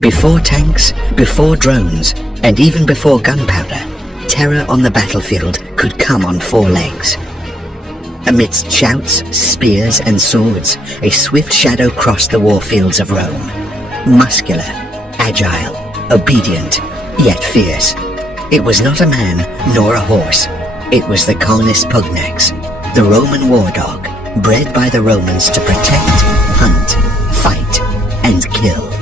Before tanks, before drones, and even before gunpowder, terror on the battlefield could come on four legs. Amidst shouts, spears, and swords, a swift shadow crossed the warfields of Rome. Muscular, agile, obedient, yet fierce. It was not a man nor a horse. It was the Canis Pugnax, the Roman war dog, bred by the Romans to protect, hunt, fight, and kill.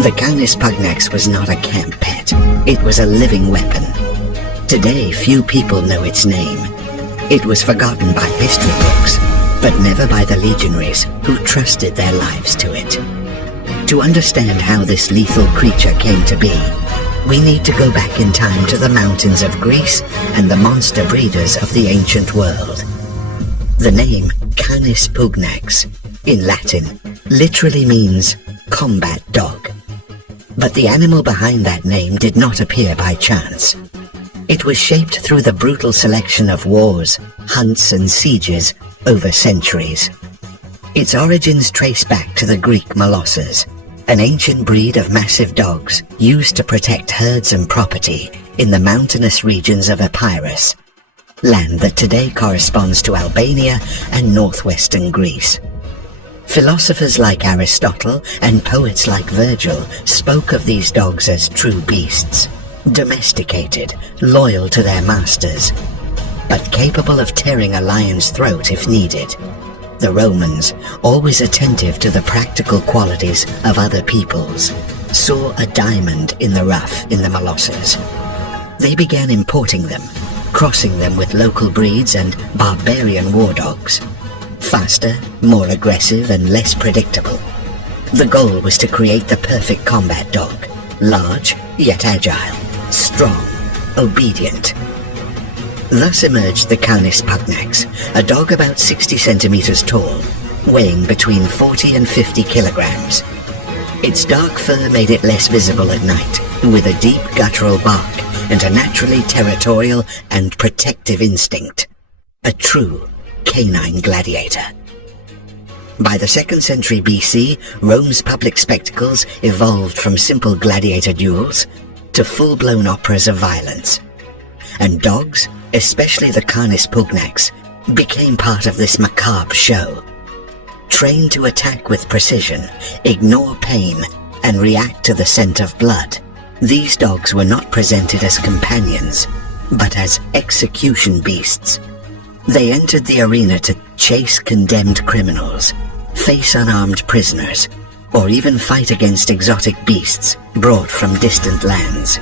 The Canis Pugnax was not a camp pet. It was a living weapon. Today, few people know its name. It was forgotten by history books, but never by the legionaries who trusted their lives to it. To understand how this lethal creature came to be, we need to go back in time to the mountains of Greece and the monster breeders of the ancient world. The name Canis Pugnax, in Latin, literally means combat dog. But the animal behind that name did not appear by chance. It was shaped through the brutal selection of wars, hunts, and sieges over centuries. Its origins trace back to the Greek Molossians, an ancient breed of massive dogs used to protect herds and property in the mountainous regions of Epirus, land that today corresponds to Albania and northwestern Greece. Philosophers like Aristotle and poets like Virgil spoke of these dogs as true beasts, domesticated, loyal to their masters, but capable of tearing a lion's throat if needed. The Romans, always attentive to the practical qualities of other peoples, saw a diamond in the rough in the Molossians. They began importing them, crossing them with local breeds and barbarian war dogs. Faster, more aggressive, and less predictable. The goal was to create the perfect combat dog, large yet agile, strong, obedient. Thus emerged the Canis Pugnax, a dog about 60 centimeters tall, weighing between 40 and 50 kilograms. Its dark fur made it less visible at night, with a deep guttural bark and a naturally territorial and protective instinct. A true canine gladiator. By the 2nd century BC, Rome's public spectacles evolved from simple gladiator duels to full-blown operas of violence. And dogs, especially the Canis Pugnax, became part of this macabre show. Trained to attack with precision, ignore pain, and react to the scent of blood, these dogs were not presented as companions, but as execution beasts. They entered the arena to chase condemned criminals, face unarmed prisoners, or even fight against exotic beasts brought from distant lands.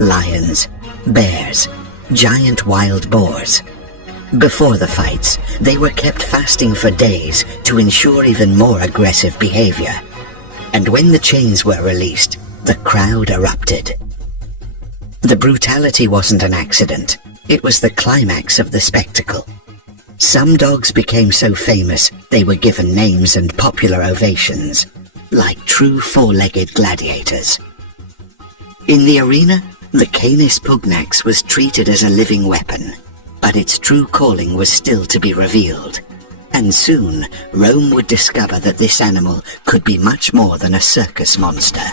Lions, bears, giant wild boars. Before the fights, they were kept fasting for days to ensure even more aggressive behavior. And when the chains were released, the crowd erupted. The brutality wasn't an accident. It was the climax of the spectacle. Some dogs became so famous they were given names and popular ovations, like true four-legged gladiators. In the arena, the Canis Pugnax was treated as a living weapon, but its true calling was still to be revealed. And soon, Rome would discover that this animal could be much more than a circus monster.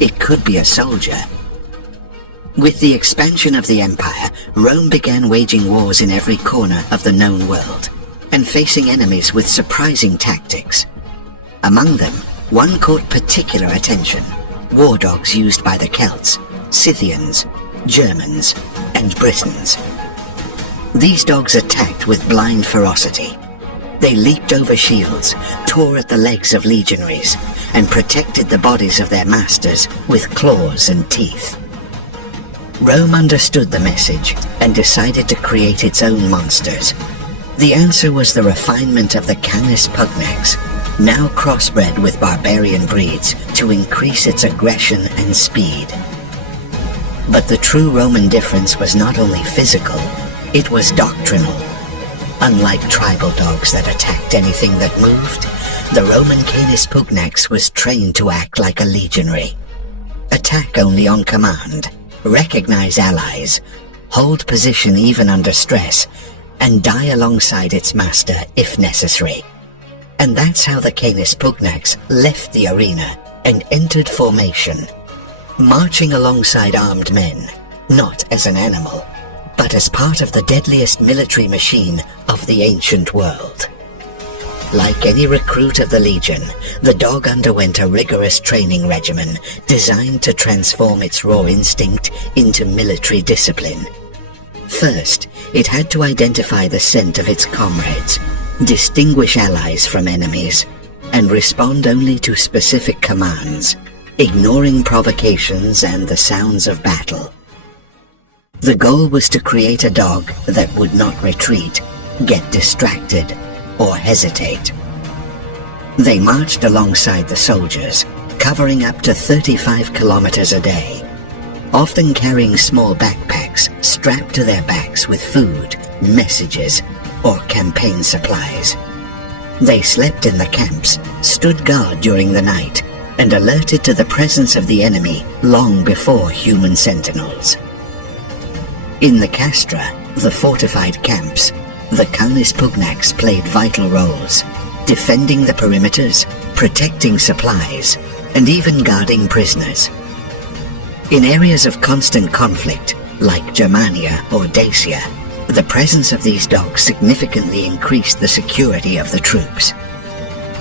It could be a soldier. With the expansion of the empire, Rome began waging wars in every corner of the known world, and facing enemies with surprising tactics. Among them, one caught particular attention: war dogs used by the Celts, Scythians, Germans, and Britons. These dogs attacked with blind ferocity. They leaped over shields, tore at the legs of legionaries, and protected the bodies of their masters with claws and teeth. Rome understood the message and decided to create its own monsters. The answer was the refinement of the Canis Pugnax, now crossbred with barbarian breeds to increase its aggression and speed. But the true Roman difference was not only physical, it was doctrinal. Unlike tribal dogs that attacked anything that moved, the Roman Canis Pugnax was trained to act like a legionary. Attack only on command, recognize allies, hold position even under stress, and die alongside its master if necessary. And that's how the Canis Pugnax left the arena, and entered formation, marching alongside armed men, not as an animal, but as part of the deadliest military machine of the ancient world. Like any recruit of the Legion, the dog underwent a rigorous training regimen designed to transform its raw instinct into military discipline. First, it had to identify the scent of its comrades, distinguish allies from enemies, and respond only to specific commands, ignoring provocations and the sounds of battle. The goal was to create a dog that would not retreat, get distracted, or hesitate. They marched alongside the soldiers, covering up to 35 kilometers a day, often carrying small backpacks strapped to their backs with food, messages, or campaign supplies. They slept in the camps, stood guard during the night, and alerted to the presence of the enemy long before human sentinels. In the castra, the fortified camps, the Canis Pugnax played vital roles, defending the perimeters, protecting supplies, and even guarding prisoners. In areas of constant conflict, like Germania or Dacia, the presence of these dogs significantly increased the security of the troops.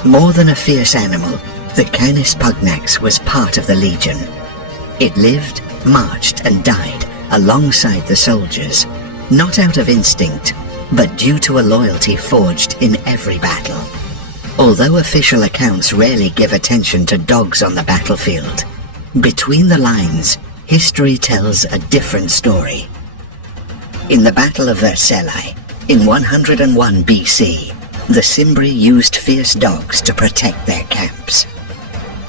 More than a fierce animal, the Canis Pugnax was part of the Legion. It lived, marched, and died alongside the soldiers, not out of instinct, but due to a loyalty forged in every battle. Although official accounts rarely give attention to dogs on the battlefield, between the lines, history tells a different story. In the Battle of Vercellae, in 101 BC, the Cimbri used fierce dogs to protect their camps.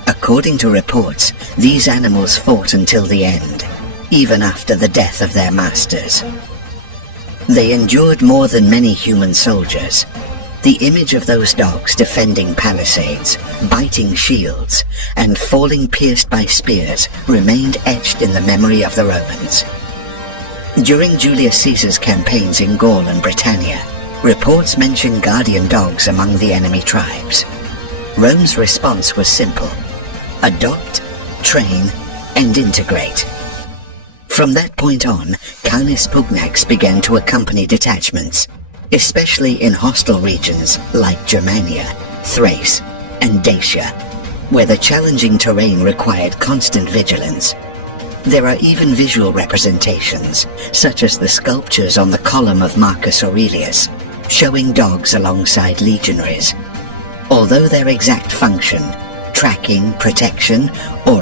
According to reports, these animals fought until the end, even after the death of their masters. They endured more than many human soldiers. The image of those dogs defending palisades, biting shields, and falling pierced by spears remained etched in the memory of the Romans. During Julius Caesar's campaigns in Gaul and Britannia, reports mention guardian dogs among the enemy tribes. Rome's response was simple: adopt, train, and integrate. From that point on, Canis Pugnax began to accompany detachments, especially in hostile regions like Germania, Thrace, and Dacia, where the challenging terrain required constant vigilance. There are even visual representations, such as the sculptures on the column of Marcus Aurelius, showing dogs alongside legionaries. Although their exact function, tracking, protection, or